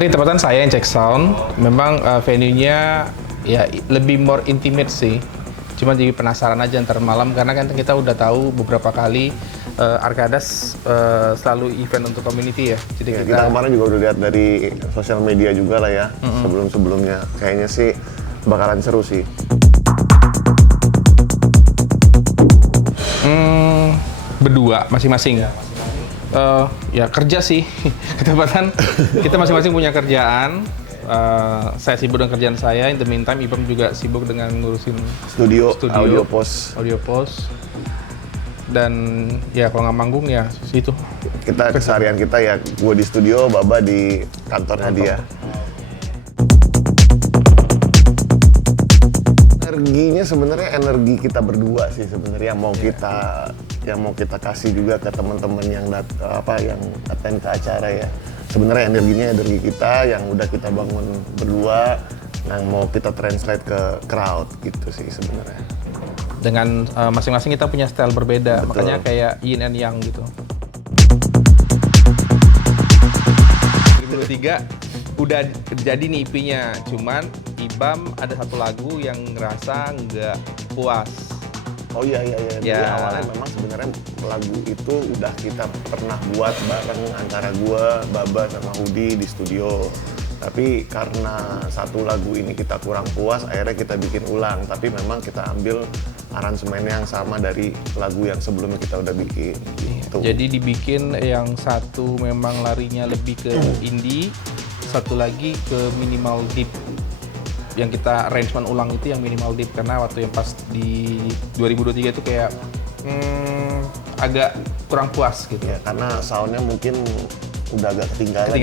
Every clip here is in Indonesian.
Tadi tepatan saya yang cek sound, memang venue-nya ya lebih more intimate sih. Cuma jadi penasaran aja ntar malam, karena kan kita udah tahu beberapa kali Arkadas selalu event untuk community ya. Jadi ya, kita kemarin juga udah lihat dari sosial media juga lah ya, sebelum-sebelumnya. Kayaknya sih bakalan seru sih. Berdua masing-masing. Ya kerja sih, ketepatan kita masing-masing punya kerjaan. Saya sibuk dengan kerjaan saya, in the meantime Ibam juga sibuk dengan ngurusin Studio audio post. Dan ya kalau nggak manggung ya situ. Kita keseharian kita ya, gue di studio, Baba di kantornya dia. Energinya sebenarnya energi kita berdua sih sebenarnya yang mau kita kasih juga ke teman-teman yang attend ke acara ya. Sebenarnya energinya energi kita yang udah kita bangun berdua, yang mau kita translate ke crowd gitu sih sebenarnya. Dengan masing-masing kita punya style berbeda. Betul. Makanya kayak yin and yang gitu. 2023 udah jadi nih EP-nya, cuman Ibam ada satu lagu yang ngerasa nggak puas. Oh iya. Jadi awalnya memang sebenarnya lagu itu udah kita pernah buat bareng antara gua, Baba sama Hudi di studio. Tapi karena satu lagu ini kita kurang puas, akhirnya kita bikin ulang. Tapi memang kita ambil aransemen yang sama dari lagu yang sebelumnya kita udah bikin. Gitu. Jadi dibikin yang satu memang larinya lebih ke indie, satu lagi ke minimal deep. Yang kita arrangement ulang itu yang minimal deep, karena waktu yang pas di 2023 itu kayak agak kurang puas gitu. Ya, karena soundnya mungkin udah agak ketinggalan.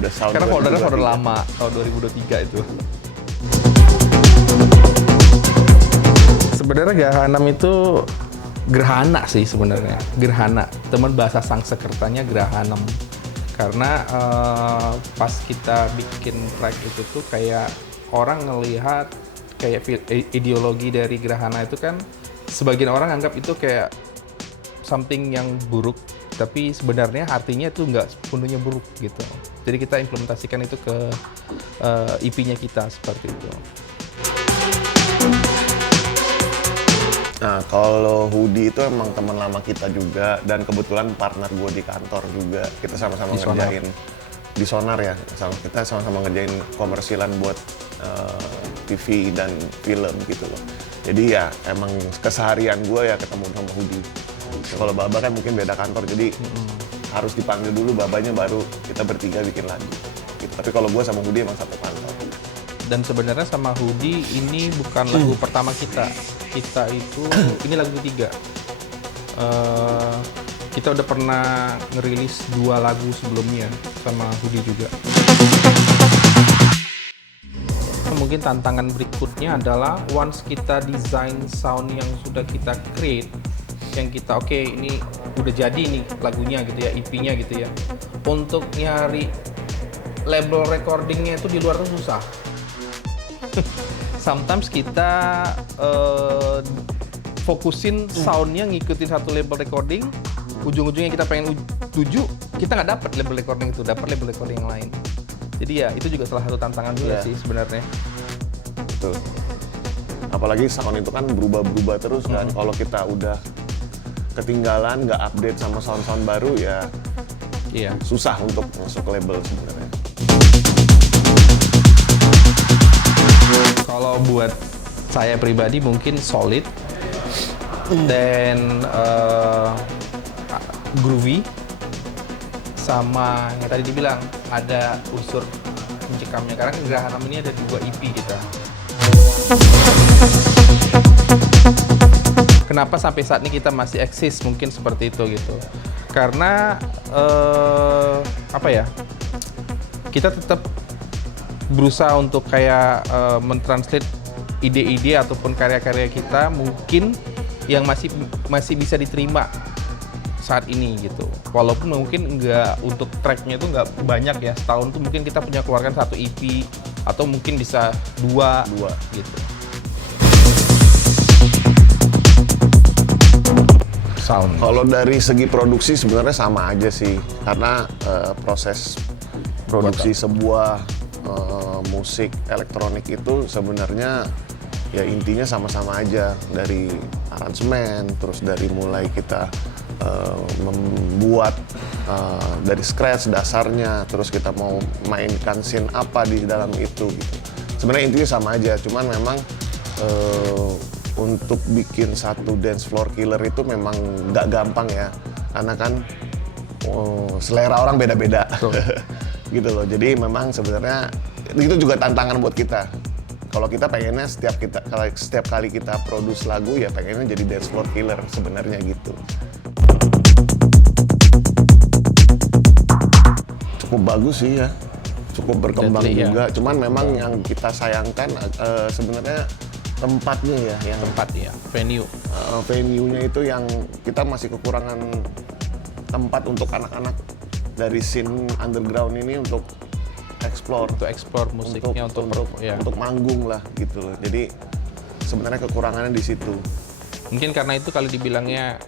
Udah sound karena foldernya folder lama tahun 2023 itu. Sebenarnya Gerhanam itu gerhana sih sebenarnya. Gerhana, teman bahasa Sanskertanya Gerhanam. Karena pas kita bikin track itu tuh kayak orang ngelihat kayak ideologi dari Gerhana itu kan, sebagian orang anggap itu kayak something yang buruk, tapi sebenarnya artinya itu nggak sepenuhnya buruk gitu. Jadi kita implementasikan itu ke EP-nya kita seperti itu. Nah, kalau Hudi itu emang teman lama kita juga, dan kebetulan partner gue di kantor juga. Kita sama-sama ngerjain di Sonar ya, kita sama-sama ngerjain komersilan buat TV dan film gitu loh. Jadi ya emang keseharian gue ya ketemu sama Hudi. Kalau Baba kan mungkin beda kantor, jadi harus dipanggil dulu Babanya baru kita bertiga bikin lagu. Gitu. Tapi kalau gue sama Hudi emang satu kantor. Dan sebenarnya sama Hudi ini bukan lagu pertama kita. Kita itu ini lagu ketiga. Kita udah pernah ngerilis 2 lagu sebelumnya sama Hudi juga. Mungkin tantangan berikutnya adalah once kita desain sound yang sudah kita create, yang kita ini udah jadi nih lagunya gitu ya, EP-nya gitu ya. Untuk nyari label recordingnya itu di luar tuh susah. Sometimes kita fokusin soundnya ngikutin satu label recording, ujung-ujungnya kita pengen tuju, kita nggak dapat label recording itu, dapat label recording yang lain. Jadi ya itu juga salah satu tantangan juga sih sebenarnya. Betul. Apalagi sound itu kan berubah-berubah terus kan. Kalau kita udah ketinggalan, nggak update sama sound-sound baru ya, susah untuk masuk label sebenarnya. Kalau buat saya pribadi mungkin solid dan groovy, sama yang tadi dibilang ada unsur mencekamnya, karena Gerhanam ini ada 2 EP kita. Kenapa sampai saat ini kita masih eksis mungkin seperti itu gitu? Karena kita tetap berusaha untuk kayak mentranslate ide-ide ataupun karya-karya kita mungkin yang masih bisa diterima saat ini gitu. Walaupun mungkin nggak, untuk tracknya itu nggak banyak ya, setahun tuh mungkin kita punya keluarkan 1 EP atau mungkin bisa 2 gitu. Sound. Kalau dari segi produksi sebenarnya sama aja sih, karena proses produksi sebuah musik elektronik itu sebenarnya ya intinya sama-sama aja, dari aransemen, terus dari mulai kita membuat dari scratch dasarnya, terus kita mau mainkan scene apa di dalam itu gitu. Sebenarnya intinya sama aja, cuman memang untuk bikin satu dance floor killer itu memang nggak gampang ya, karena kan selera orang beda-beda. Gitu loh. Jadi memang sebenarnya itu juga tantangan buat kita. Kalau kita pengennya setiap kali kita produce lagu ya pengennya jadi dance floor killer sebenarnya gitu. Cukup bagus sih ya, cukup berkembang juga. Cuman memang yang kita sayangkan sebenarnya tempatnya ya, yang venue-nya itu yang kita masih kekurangan tempat untuk anak-anak dari scene underground ini untuk explore musiknya, untuk manggung lah gitu loh. Jadi sebenarnya kekurangannya di situ. Mungkin karena itu kali dibilangnya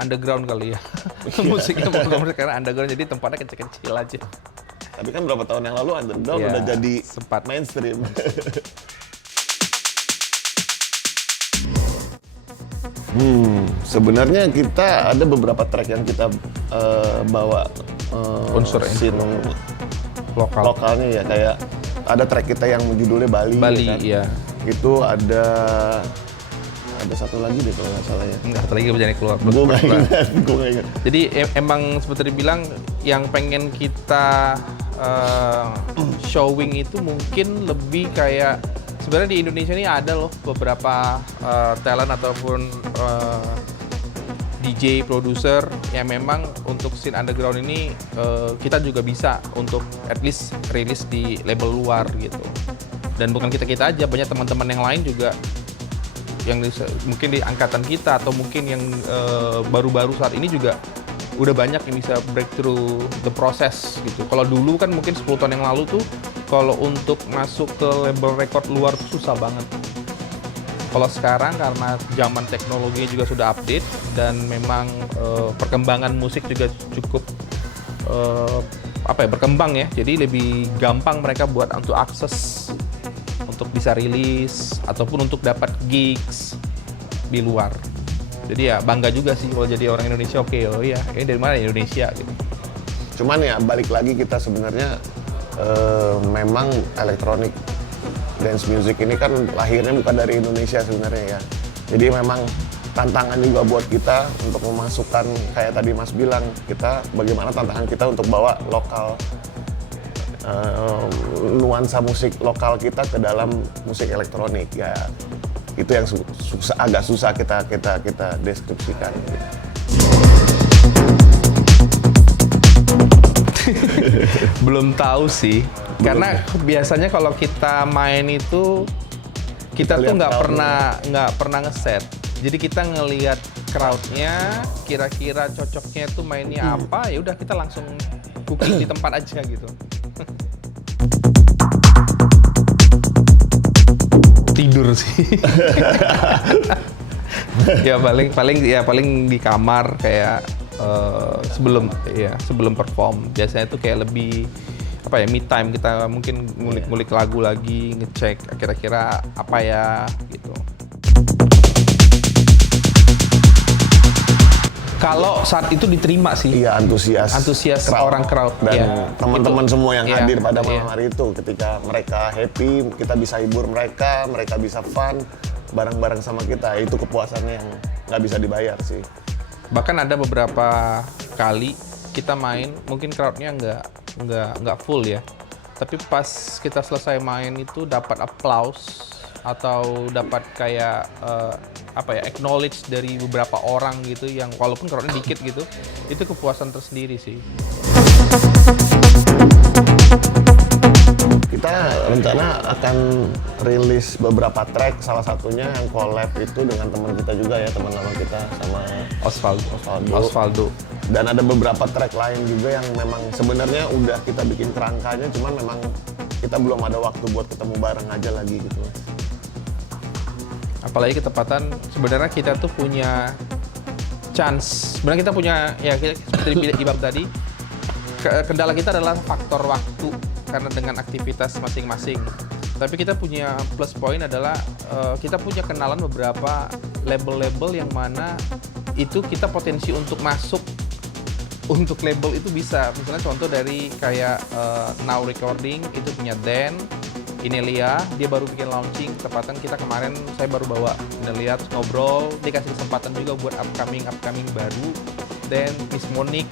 underground kali ya. Musiknya karena underground, jadi tempatnya kecil-kecil aja. Tapi kan berapa tahun yang lalu underground udah jadi mainstream. Sebenarnya kita ada beberapa track yang kita bawa unsur scene lokalnya ya, kayak ada track kita yang judulnya Bali ya kan? Iya. Itu ada satu lagi deh kalau nggak salah ya. Nggak, satu lagi berjalan keluar. Gue nggak ingat. Jadi emang seperti dibilang yang pengen kita showing itu mungkin lebih kayak sebenarnya di Indonesia ini ada loh beberapa talent ataupun DJ, produser yang memang untuk scene underground ini kita juga bisa untuk at least rilis di label luar gitu. Dan bukan kita aja, banyak teman-teman yang lain juga yang mungkin di angkatan kita atau mungkin yang baru-baru saat ini juga udah banyak yang bisa breakthrough the process gitu. Kalau dulu kan mungkin 10 tahun yang lalu tuh kalau untuk masuk ke label record luar tuh susah banget. Kalau sekarang karena zaman teknologinya juga sudah update dan memang perkembangan musik juga cukup berkembang ya. Jadi lebih gampang mereka buat untuk akses untuk bisa rilis ataupun untuk dapat gigs di luar. Jadi ya bangga juga sih kalau jadi orang Indonesia. Ini dari mana Indonesia gitu. Cuman ya balik lagi kita sebenarnya memang elektronik dance music ini kan lahirnya bukan dari Indonesia sebenarnya ya. Jadi memang tantangan juga buat kita untuk memasukkan, kayak tadi Mas bilang, bagaimana tantangan kita untuk bawa lokal nuansa musik lokal kita ke dalam musik elektronik ya. Itu yang agak susah kita deskripsikan. Belum tahu sih, karena biasanya kalau kita main itu kita tuh nggak pernah ngeset. Jadi kita ngelihat crowdnya, kira-kira cocoknya tuh mainnya apa, ya udah kita langsung cooking di tempat aja gitu. Tidur sih. Ya paling di kamar kayak sebelum perform. Biasanya itu kayak lebih me time, kita mungkin ngulik-ngulik lagu lagi, ngecek kira-kira apa ya gitu. Kalau saat itu diterima sih. Iya, antusias orang crowd dan teman-teman semua yang hadir pada malam hari itu, ketika mereka happy, kita bisa hibur mereka bisa fun bareng-bareng sama kita. Itu kepuasannya yang nggak bisa dibayar sih. Bahkan ada beberapa kali kita main, mungkin crowdnya nggak full ya, tapi pas kita selesai main itu dapat applause atau dapat kayak acknowledge dari beberapa orang gitu, yang walaupun crowdnya dikit gitu, itu kepuasan tersendiri sih. Kita rencana akan rilis beberapa track, salah satunya yang collab itu dengan teman kita juga ya, teman lama kita sama Osvaldo. Dan ada beberapa track lain juga yang memang sebenarnya udah kita bikin kerangkanya, cuman memang kita belum ada waktu buat ketemu bareng aja lagi gitu. Apalagi ketepatan, sebenarnya kita tuh punya chance. Sebenarnya kita punya, ya seperti Ibab tadi, Kendala kita adalah faktor waktu karena dengan aktivitas masing-masing. Tapi kita punya plus point adalah kita punya kenalan beberapa label-label yang mana itu kita potensi untuk masuk untuk label itu bisa. Misalnya contoh dari kayak Now Recording itu punya Dan, Inelia, dia baru bikin launching, tepatan kita kemarin saya baru bawa Inelia terus ngobrol, dia kasih kesempatan juga buat upcoming baru. Dan Miss Monique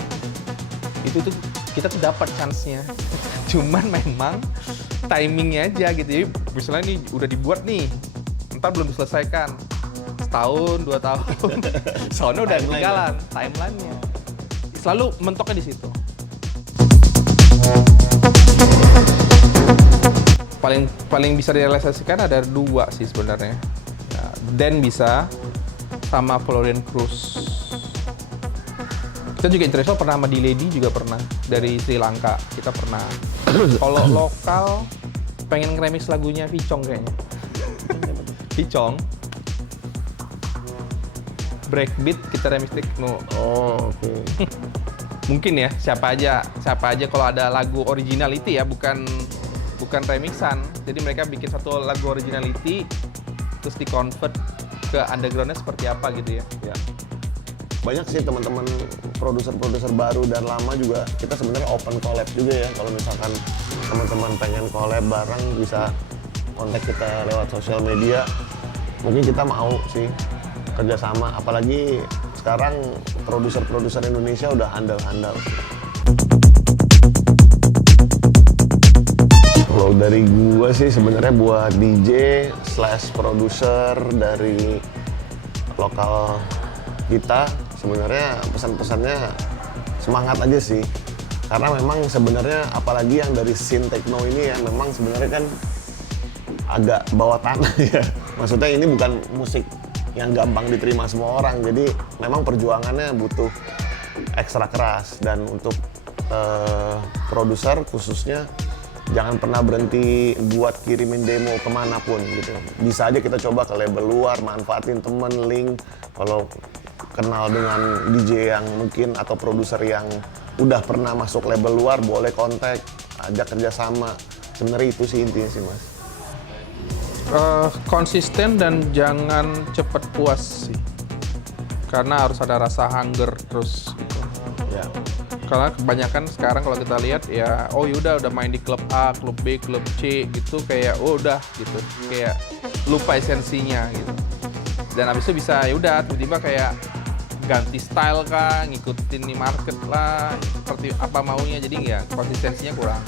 itu tuh kita tuh dapat chance-nya. Cuman memang timingnya aja gitu. Jadi misalnya ini udah dibuat nih, ntar belum diselesaikan. Setahun, 2 tahun. Soalnya udah ketinggalan timeline-nya. Selalu mentoknya di situ. Paling bisa direalisasikan ada 2 sih sebenarnya. Ya, Dan bisa sama Florian Cruz. Kita juga internasional pernah sama D-Lady juga pernah dari Sri Lanka kita pernah. Kalau lokal pengen nge-remix lagunya Vicong kayaknya. Vicong. Breakbeat kita remix techno. Oh, oke. Mungkin ya siapa aja kalau ada lagu originality ya bukan remixan. Jadi mereka bikin satu lagu originality terus di-convert ke underground-nya seperti apa gitu ya. Ya. Banyak sih teman-teman produser-produser baru dan lama juga kita sebenarnya open collab juga ya. Kalau misalkan teman-teman pengen collab bareng bisa kontak kita lewat sosial media. Mungkin kita mau sih kerjasama. Apalagi sekarang produser-produser Indonesia udah handal-handal. Kalau dari gua sih sebenarnya buat DJ / produser dari lokal kita sebenarnya pesan-pesannya semangat aja sih, karena memang sebenarnya apalagi yang dari scene techno ini ya memang sebenarnya kan agak bawah tanah ya, maksudnya ini bukan musik yang gampang diterima semua orang, jadi memang perjuangannya butuh ekstra keras. Dan untuk produser khususnya jangan pernah berhenti buat kirimin demo kemanapun gitu. Bisa aja kita coba ke label luar, manfaatin temen, link. Kalau kenal dengan DJ yang mungkin atau produser yang udah pernah masuk label luar, boleh kontak, ajak kerjasama. Sebenarnya itu sih intinya sih Mas. Konsisten dan jangan cepet puas sih. Karena harus ada rasa hunger terus gitu. Ya. Karena kebanyakan sekarang kalau kita lihat ya, oh yaudah udah main di klub A, klub B, klub C gitu kayak oh udah gitu, kayak lupa esensinya gitu. Dan abis itu bisa yaudah tiba-tiba kayak ganti style kah, ngikutin nih market lah, seperti apa maunya, jadi ya konsistensinya kurang.